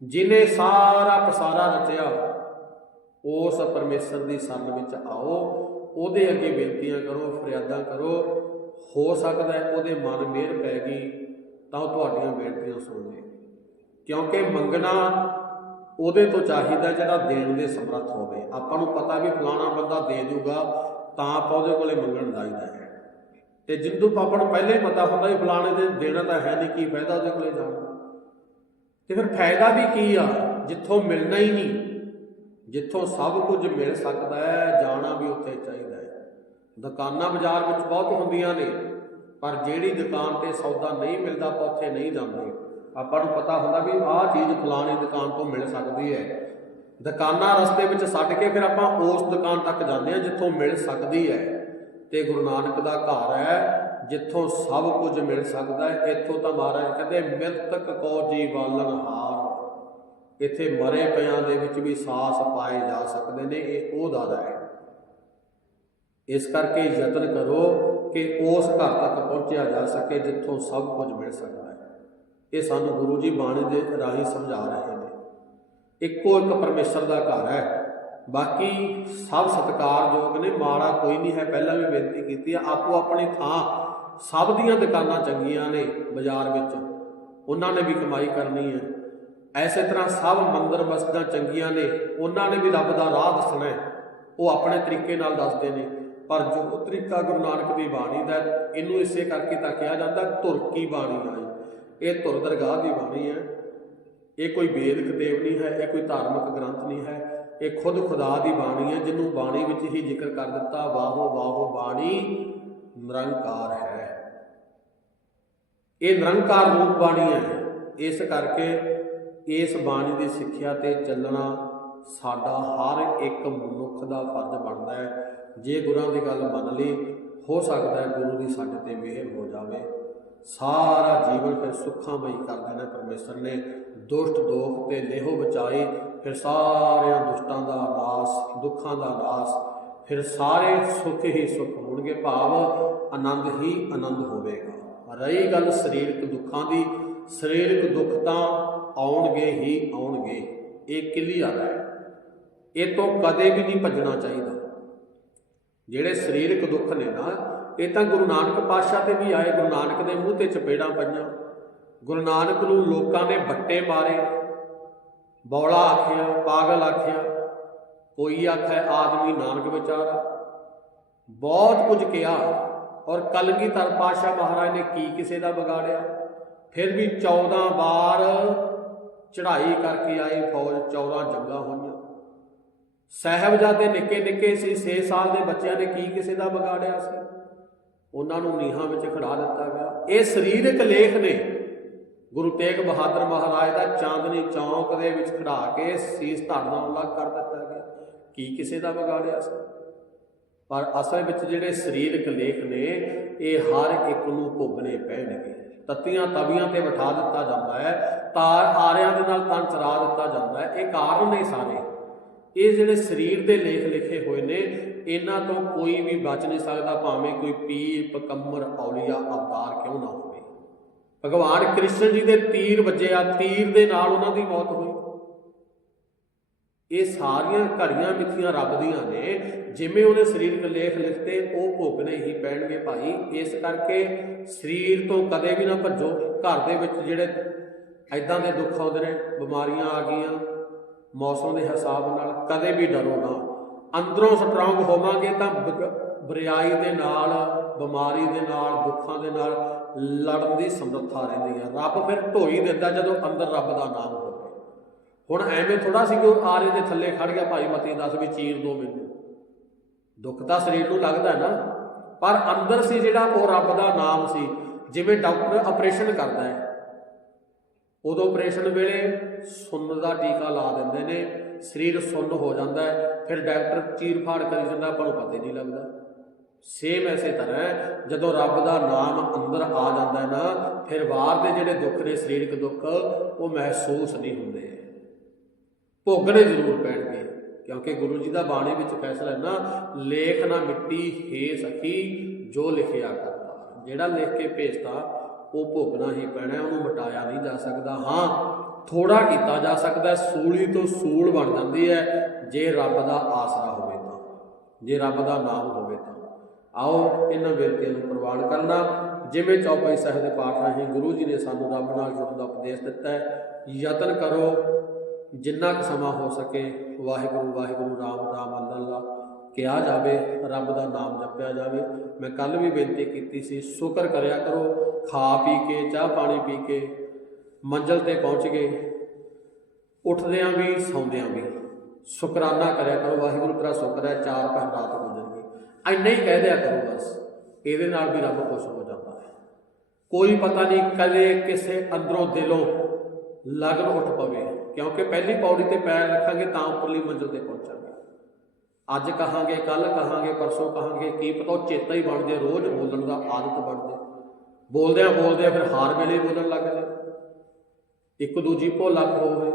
ਜਿਨੇ ਸਾਰਾ ਪਸਾਰਾ ਰਚਿਆ, ਉਸ ਪਰਮੇਸ਼ਰ ਦੀ ਸ਼ਰਨ ਵਿੱਚ ਆਓ, ਉਹਦੇ ਅੱਗੇ ਬੇਨਤੀਆਂ ਕਰੋ, ਫਰਿਆਦਾਂ ਕਰੋ ਹੋ ਸਕਦਾ ਹੈ ਉਹਦੇ ਮਨ ਮਿਹਰ ਪੈ ਗਈ, ਤਾਂ ਉਹ ਤੁਹਾਡੀਆਂ ਬੇਨਤੀਆਂ ਸੁਣ ਲੇ ਕਿਉਂਕਿ ਮੰਗਣਾ ਉਹਦੇ ਤੋਂ ਚਾਹੀਦਾ ਜਿਹੜਾ ਦੇਣ ਦੇ ਸਮਰੱਥ ਹੋਵੇ। ਆਪਾਂ ਨੂੰ ਪਤਾ ਵੀ ਫਲਾਣਾ ਬੰਦਾ ਦੇ ਦੂਗਾ ਤਾਂ ਆਪਾਂ ਉਹਦੇ ਕੋਲੇ ਮੰਗਣ ਜਾਈਦਾ ਹੈ। ਤੇ ਜਿੰਦੂ ਪਾਪਾ ਨੂੰ ਪਹਿਲੇ ਹੀ ਪਤਾ ਹੁੰਦਾ ਵੀ ਫਲਾਣੇ ਦੇ ਦੇਣਾ ਤਾਂ ਹੈ ਨਹੀਂ, ਕੀ ਫਾਇਦਾ ਉਹਦੇ ਕੋਲੇ ਜਾਣ ਦਾ? ਤੇ ਫਿਰ ਫਾਇਦਾ ਵੀ ਕੀ ਆ? ਜਿੱਥੋਂ ਮਿਲਣਾ ਹੀ ਨਹੀਂ, ਜਿੱਥੋਂ ਸਭ ਕੁਝ ਮਿਲ ਸਕਦਾ ਹੈ, ਜਾਣਾ ਵੀ ਉੱਥੇ ਚਾਹੀਦਾ ਦੁਕਾਨਾਂ ਬਾਜ਼ਾਰ ਵਿੱਚ ਬਹੁਤ ਹੁੰਦੀਆਂ ਨੇ, ਪਰ ਜਿਹੜੀ ਦੁਕਾਨ ਤੇ ਸੌਦਾ ਨਹੀਂ ਮਿਲਦਾ, ਆਪਾਂ ਉੱਥੇ ਨਹੀਂ ਜਾਂਦੇ। ਆਪਾਂ ਨੂੰ ਪਤਾ ਹੁੰਦਾ ਵੀ ਆਹ ਚੀਜ਼ ਫਲਾਣੀ ਦੁਕਾਨ ਤੋਂ ਮਿਲ ਸਕਦੀ ਹੈ। ਦੁਕਾਨਾਂ ਰਸਤੇ ਵਿੱਚ ਛੱਡ ਕੇ ਫਿਰ ਆਪਾਂ ਉਸ ਦੁਕਾਨ ਤੱਕ ਜਾਂਦੇ ਹਾਂ ਜਿੱਥੋਂ ਮਿਲ ਸਕਦੀ ਹੈ। ਤੇ ਗੁਰੂ ਨਾਨਕ ਦਾ ਘਰ ਹੈ, ਜਿੱਥੋਂ ਸਭ ਕੁਝ ਮਿਲ ਸਕਦਾ ਹੈ। ਇੱਥੋਂ ਤਾਂ ਮਹਾਰਾਜ ਕਹਿੰਦੇ, ਮਿਰਤਕ ਕੋ ਜੀ ਹਾਰ। ਇੱਥੇ ਮਰੇ ਪਿਆਂ ਦੇ ਵਿੱਚ ਵੀ ਸਾਸ ਪਾਏ ਜਾ ਸਕਦੇ ਨੇ, ਇਹ ਉਹ ਦਾਦਾ ਹੈ। ਇਸ ਕਰਕੇ ਯਤਨ ਕਰੋ ਕਿ ਉਸ ਘਰ ਤੱਕ ਪਹੁੰਚਿਆ ਜਾ ਸਕੇ ਜਿੱਥੋਂ ਸਭ ਕੁਝ ਮਿਲ ਸਕਦਾ ਹੈ। ਇਹ ਸਾਨੂੰ ਗੁਰੂ ਜੀ ਬਾਣੀ ਦੇ ਰਾਹੀਂ ਸਮਝਾ ਰਹੇ ਨੇ। ਇੱਕੋ ਇੱਕ ਪਰਮੇਸ਼ਰ ਦਾ ਘਰ ਹੈ। ਬਾਕੀ ਸਭ ਸਤਿਕਾਰਯੋਗ ਨੇ, ਮਾੜਾ ਕੋਈ ਨਹੀਂ ਹੈ। ਪਹਿਲਾਂ ਵੀ ਬੇਨਤੀ ਕੀਤੀ ਆ, ਆਪੋ ਆਪਣੀ ਥਾਂ ਸਭ ਦੀਆਂ ਦੁਕਾਨਾਂ ਚੰਗੀਆਂ ਨੇ ਬਾਜ਼ਾਰ ਵਿੱਚ। ਉਹਨਾਂ ਨੇ ਵੀ ਕਮਾਈ ਕਰਨੀ ਹੈ। ਐਸੇ ਤਰ੍ਹਾਂ ਸਭ ਮੰਦਰ ਮਸਜਿਦਾਂ ਚੰਗੀਆਂ ਨੇ। ਉਹਨਾਂ ਨੇ ਵੀ ਰੱਬ ਦਾ ਰਾਹ ਦੱਸਣਾ ਹੈ। ਉਹ ਆਪਣੇ ਤਰੀਕੇ ਨਾਲ ਦੱਸਦੇ ਨੇ। ਪਰ ਜੋ ਤਰੀਕਾ ਗੁਰੂ ਨਾਨਕ ਦੀ ਬਾਣੀ ਦਾ ਇਹਨੂੰ ਇਸੇ ਕਰਕੇ ਤਾਂ ਕਿਹਾ ਜਾਂਦਾ, ਧੁਰ ਕੀ ਬਾਣੀ ਆਈ ਇਹ? ਧੁਰ ਦਰਗਾਹ ਦੀ ਬਾਣੀ ਹੈ। ਇਹ ਕੋਈ ਵੇਦ ਕਤੇਬ ਨਹੀਂ ਹੈ, ਇਹ ਕੋਈ ਧਾਰਮਿਕ ਗ੍ਰੰਥ ਨਹੀਂ ਹੈ। ਇਹ ਖੁਦ ਖੁਦਾ ਦੀ ਬਾਣੀ ਹੈ, ਜਿਹਨੂੰ ਬਾਣੀ ਵਿੱਚ ਹੀ ਜ਼ਿਕਰ ਕਰ ਦਿੱਤਾ, ਵਾਹੋ ਵਾਹੋ ਬਾਣੀ ਨਿਰੰਕਾਰ ਹੈ। ਇਹ ਨਿਰੰਕਾਰ ਰੂਪ ਬਾਣੀ ਹੈ। ਇਸ ਕਰਕੇ ਇਸ ਬਾਣੀ ਦੀ ਸਿੱਖਿਆ ਤੇ ਚੱਲਣਾ ਸਾਡਾ ਹਰ ਇੱਕ ਮਨੁੱਖ ਦਾ ਫਰਜ਼ ਬਣਦਾ ਹੈ। ਜੇ ਗੁਰਾਂ ਦੀ ਗੱਲ ਮੰਨ ਲਈ, ਹੋ ਸਕਦਾ ਹੈ ਗੁਰੂ ਦੀ ਸਾਡੇ ਤੇ ਮਿਹਰ ਹੋ ਜਾਵੇ। ਸਾਰਾ ਜੀਵਨ ਫਿਰ ਸੁੱਖਾਮਈ ਕਰ ਦੇਣਾ ਪਰਮੇਸ਼ਰ ਨੇ। ਦੁਸ਼ਟ ਦੋਖ ਤੇ ਲੇਹੋ ਬਚਾਏ, ਫਿਰ ਸਾਰਿਆਂ ਦੁਸ਼ਟਾਂ ਦਾ ਨਾਸ, ਦੁੱਖਾਂ ਦਾ ਨਾਸ, ਫਿਰ ਸਾਰੇ ਸੁੱਖ ਹੀ ਸੁੱਖ ਹੋਣਗੇ ਭਾਵ ਆਨੰਦ ਹੀ ਆਨੰਦ ਹੋਵੇਗਾ। ਰਹੀ ਗੱਲ ਸਰੀਰਕ ਦੁੱਖਾਂ ਦੀ, ਸਰੀਰਕ ਦੁੱਖ ਤਾਂ ਆਉਣਗੇ ਹੀ ਆਉਣਗੇ। ਇਹ ਕਲੀਅਰ ਹੈ। ਇਹ ਤੋਂ ਕਦੇ ਵੀ ਨਹੀਂ ਭੱਜਣਾ ਚਾਹੀਦਾ। ਜਿਹੜੇ ਸਰੀਰਕ ਦੁੱਖ ਨੇ ਨਾ, ਇਹ ਤਾਂ ਗੁਰੂ ਨਾਨਕ ਪਾਤਸ਼ਾਹ ਤੇ ਵੀ ਆਏ, ਗੁਰੂ ਨਾਨਕ ਦੇ ਮੂੰਹ ਤੇ ਚਪੇੜਾਂ ਪਈਆਂ। ਗੁਰੂ ਨਾਨਕ ਨੂੰ ਲੋਕਾਂ ਨੇ ਬੱਟੇ ਮਾਰੇ, ਬੌਲਾ ਆਖਿਆ, ਪਾਗਲ ਆਖਿਆ। ਕੋਈ ਆਖੇ, ਆਦਮੀ ਨਾਨਕ ਵਿਚਾਰਾ। ਬਹੁਤ ਕੁਝ ਕਿਹਾ ਔਰ ਕਲਗੀਧਰ ਪਾਤਸ਼ਾਹ ਮਹਾਰਾਜ ਨੇ ਕੀ ਕਿਸੇ ਦਾ ਵਿਗਾੜਿਆ? ਫਿਰ ਵੀ 14 ਵਾਰ ਚੜ੍ਹਾਈ ਕਰਕੇ ਆਏ, ਫੌਜ 14 ਜੰਗਾਂ ਹੋਣ ਸਾਹਿਬਜ਼ਾਦੇ ਨਿੱਕੇ ਨਿੱਕੇ ਸੀ 6 ਸਾਲ ਦੇ ਬੱਚਿਆਂ ਨੇ ਕੀ ਕਿਸੇ ਦਾ ਵਿਗਾੜਿਆ ਸੀ? ਉਹਨਾਂ ਨੂੰ ਨੀਹਾਂ ਵਿੱਚ ਖੜਾ ਦਿੱਤਾ ਗਿਆ। ਇਹ ਸਰੀਰਕ ਲੇਖ ਨੇ। ਗੁਰੂ ਤੇਗ ਬਹਾਦਰ ਮਹਾਰਾਜ ਦਾ ਚਾਂਦਨੀ ਚੌਂਕ ਦੇ ਵਿੱਚ ਖੜਾ ਕੇ ਸੀਸ ਧਰਨਾ ਅਲੱਗ ਕਰ ਦਿੱਤਾ ਗਿਆ। ਕੀ ਕਿਸੇ ਦਾ ਵਿਗਾੜਿਆ ਸੀ? ਪਰ ਅਸਲ ਵਿੱਚ ਜਿਹੜੇ ਸਰੀਰਕ ਲੇਖ ਨੇ, ਇਹ ਹਰ ਇੱਕ ਨੂੰ ਭੋਗਣੇ ਪੈਣਗੇ। ਤੱਤੀਆਂ ਤਵੀਆਂ ਤੇ ਬਿਠਾ ਦਿੱਤਾ ਜਾਂਦਾ ਹੈ, ਤਾਰ ਆਰਿਆਂ ਦੇ ਨਾਲ ਤਨ ਚਰਾ ਦਿੱਤਾ ਜਾਂਦਾ ਹੈ। ਇਹ ਕਾਰਨ ਨੇ ਸਾਰੇ। ਇਹ ਜਿਹੜੇ ਸਰੀਰ ਦੇ ਲੇਖ ਲਿਖੇ ਹੋਏ ਨੇ, ਇਹਨਾਂ ਤੋਂ ਕੋਈ ਵੀ ਬਚ ਨਹੀਂ ਸਕਦਾ, ਭਾਵੇਂ ਕੋਈ ਪੀਰ, ਪਕੰਮਰ ਔਲੀਆ ਅਵਤਾਰ ਕਿਉਂ ਨਾ ਹੋਵੇ। ਭਗਵਾਨ ਕ੍ਰਿਸ਼ਨ ਜੀ ਦੇ ਤੀਰ ਵੱਜੇ ਆ ਤੀਰ ਦੇ ਨਾਲ ਉਹਨਾਂ ਦੀ ਮੌਤ ਹੋਈ। ਇਹ ਸਾਰੀਆਂ ਘੜੀਆਂ ਮਿੱਥੀਆਂ ਰੱਬ ਦੀਆਂ ਨੇ, ਜਿਵੇਂ ਉਹਨੇ ਸਰੀਰਕ ਲੇਖ ਲਿਖਤੇ, ਉਹ ਭੋਗਣੇ ਹੀ ਪੈਣਗੇ ਭਾਈ। ਇਸ ਕਰਕੇ ਸਰੀਰ ਤੋਂ ਕਦੇ ਵੀ ਨਾ ਭੱਜੋ। ਘਰ ਦੇ ਵਿੱਚ ਜਿਹੜੇ ਐਦਾਂ ਦੇ ਦੁੱਖ ਆਉਂਦੇ ਨੇ, ਬਿਮਾਰੀਆਂ ਆ ਗਈਆਂ ਮੌਸਮ ਦੇ ਹਿਸਾਬ ਨਾਲ ਕਦੇ ਵੀ ਡਰੋ ਨਾ। ਅੰਦਰੋਂ ਸਟਰੋਂਗ ਹੋਵਾਂਗੇ ਤਾਂ ਬਰਿਆਈ ਦੇ ਨਾਲ, ਬਿਮਾਰੀ ਦੇ ਨਾਲ, ਦੁੱਖਾਂ ਦੇ ਨਾਲ ਲੜਨ ਦੀ ਸਮਰੱਥਾ ਰਹਿੰਦੀ ਹੈ ਰੱਬ ਫਿਰ ਢੋਈ ਦਿੰਦਾ ਜਦੋਂ ਅੰਦਰ ਰੱਬ ਦਾ ਨਾਮ ਹੋਵੇ। ਹੁਣ ਐਵੇਂ ਥੋੜਾ ਸੀ ਕਿ ਉਹ ਆਰੇ ਦੇ ਥੱਲੇ ਖੜ ਗਿਆ, ਭਾਈ ਮਤੀ ਦੱਸ ਵੀ ਚੀਰ ਦੋ ਮੈਨੂੰ। ਦੁੱਖ ਤਾਂ ਸਰੀਰ ਨੂੰ ਲੱਗਦਾ ਨਾ, ਪਰ ਅੰਦਰ ਸੀ ਜਿਹੜਾ ਉਹ ਰੱਬ ਦਾ ਨਾਮ ਸੀ, ਜਿਵੇਂ ਡਾਕਟਰ ਆਪਰੇਸ਼ਨ ਕਰਦਾ ਹੈ। ਉਦੋਂ ਆਪਰੇਸ਼ਨ ਵੇਲੇ ਸੁੰਨ ਦਾ ਟੀਕਾ ਲਾ ਦਿੰਦੇ ਨੇ, ਸਰੀਰ ਸੁੰਨ ਹੋ ਜਾਂਦਾ ਹੈ, ਫਿਰ ਡਾਕਟਰ ਚੀਰ ਫਾੜ ਕਰੀ ਜਾਂਦਾ, ਆਪਾਂ ਨੂੰ ਪਤਾ ਹੀ ਨਹੀਂ ਲੱਗਦਾ। ਸੇਮ ਐਸੇ ਤਰ੍ਹਾਂ ਜਦੋਂ ਰੱਬ ਦਾ ਨਾਮ ਅੰਦਰ ਆ ਜਾਂਦਾ ਹੈ ਨਾ, ਫਿਰ ਬਾਹਰ ਦੇ ਜਿਹੜੇ ਦੁੱਖ ਨੇ, ਸਰੀਰਕ ਦੁੱਖ, ਉਹ ਮਹਿਸੂਸ ਨਹੀਂ ਹੁੰਦੇ। ਭੋਗਣੇ ਜ਼ਰੂਰ ਪੈਣਗੇ, ਕਿਉਂਕਿ ਗੁਰੂ ਜੀ ਦਾ ਬਾਣੀ ਵਿੱਚ ਫੈਸਲਾ ਹੈ ਨਾ, ਲੇਖ ਨਾ ਮਿੱਟੀ ਹੇ ਸਖੀ, ਜੋ ਲਿਖਿਆ ਕਰਤਾ। ਜਿਹੜਾ ਲਿਖ ਕੇ ਭੇਜਤਾ ਉਹ ਭੁਗਣਾ ਹੀ ਪੈਣਾ ਉਹਨੂੰ ਮਿਟਾਇਆ ਨਹੀਂ ਜਾ ਸਕਦਾ। ਹਾਂ ਥੋੜਾ ਕੀਤਾ ਜਾ ਸਕਦਾ ਸੂਲੀ ਤੋਂ ਸੂਲ ਬਣ ਜਾਂਦੀ ਹੈ। ਜੇ ਰੱਬ ਦਾ ਆਸਰਾ ਹੋਵੇ ਤਾਂ, ਜੇ ਰੱਬ ਦਾ ਨਾਮ ਹੋਵੇ ਤਾਂ। ਆਓ, ਇਹਨਾਂ ਵਿਅਕਤੀਆਂ ਨੂੰ ਪ੍ਰਵਾਨ ਕਰਨਾ। ਜਿਵੇਂ ਚੌਪਾਈ ਸਾਹਿਬ ਦੇ ਪਾਠ ਰਾਹੀਂ ਗੁਰੂ ਜੀ ਨੇ ਸਾਨੂੰ ਰੱਬ ਨਾਲ ਜੁੜਨ ਦਾ ਉਪਦੇਸ਼ ਦਿੱਤਾ ਹੈ, ਯਤਨ ਕਰੋ। ਜਿੰਨਾ ਕੁ ਸਮਾਂ ਹੋ ਸਕੇ, ਵਾਹਿਗੁਰੂ ਵਾਹਿਗੁਰੂ, ਰਾਮ ਰਾਮ, ਅੱਲਾ ਅੱਲਾ। ਕਿਹਾ ਜਾਵੇ, ਰੱਬ ਦਾ ਨਾਮ ਜਪਿਆ ਜਾਵੇ। ਮੈਂ ਕੱਲ ਵੀ ਬੇਨਤੀ ਕੀਤੀ ਸੀ, ਸ਼ੁਕਰ ਕਰਿਆ ਕਰੋ, ਖਾ ਪੀ ਕੇ, ਚਾਹ ਪਾਣੀ ਪੀ ਕੇ ਮੰਜ਼ਲ ਤੇ ਪਹੁੰਚ ਗਏ। ਉੱਠਦਿਆਂ ਵੀ, ਸੌਂਦਿਆਂ ਵੀ। ਸ਼ੁਕਰਾਨਾ ਕਰਿਆ ਕਰੋ, ਵਾਹਿਗੁਰੂ ਤੇਰਾ ਸ਼ੁਕਰ ਹੈ, ਚਾਰ ਪਹਿਰ ਰਾਤ ਹੋ ਜਾਣਗੇ ਐਨਾ ਹੀ ਕਹਿ ਦਿਆ ਕਰੋ ਬਸ, ਇਹਦੇ ਨਾਲ ਵੀ ਰੱਬ ਖੁਸ਼ ਹੋ ਜਾਂਦਾ ਹੈ। ਕੋਈ ਪਤਾ ਨਹੀਂ ਕਦੇ ਕਿਸੇ ਅੰਦਰੋਂ ਦਿਲੋਂ ਲਗਨ ਉੱਠ ਪਵੇ, ਕਿਉਂਕਿ ਪਹਿਲੀ ਪੌੜੀ ਤੇ ਪੈਰ ਰੱਖਾਂਗੇ ਤਾਂ ਉੱਪਰਲੀ ਮੰਜ਼ਿਲ ਤੇ ਪਹੁੰਚਾਂਗੇ। ਅੱਜ ਕਹਾਂਗੇ ਕੱਲ ਕਹਾਂਗੇ, ਪਰਸੋਂ ਕਹਾਂਗੇ, ਕੀ ਪਤਾ ਉਹ ਚੇਤਾ ਹੀ ਬਣ ਜੇ ਰੋਜ਼ ਬੋਲਣ ਦਾ ਆਦਤ ਬਣ ਜੇ ਬੋਲਦਿਆਂ ਬੋਲਦਿਆਂ ਫਿਰ ਹਾਰ ਵੇਲੇ ਬੋਲਣ ਲੱਗ ਜੇ ਇੱਕ ਦੂਜੀ ਭੋਲਾ ਲੱਗ ਹੋਵੇ।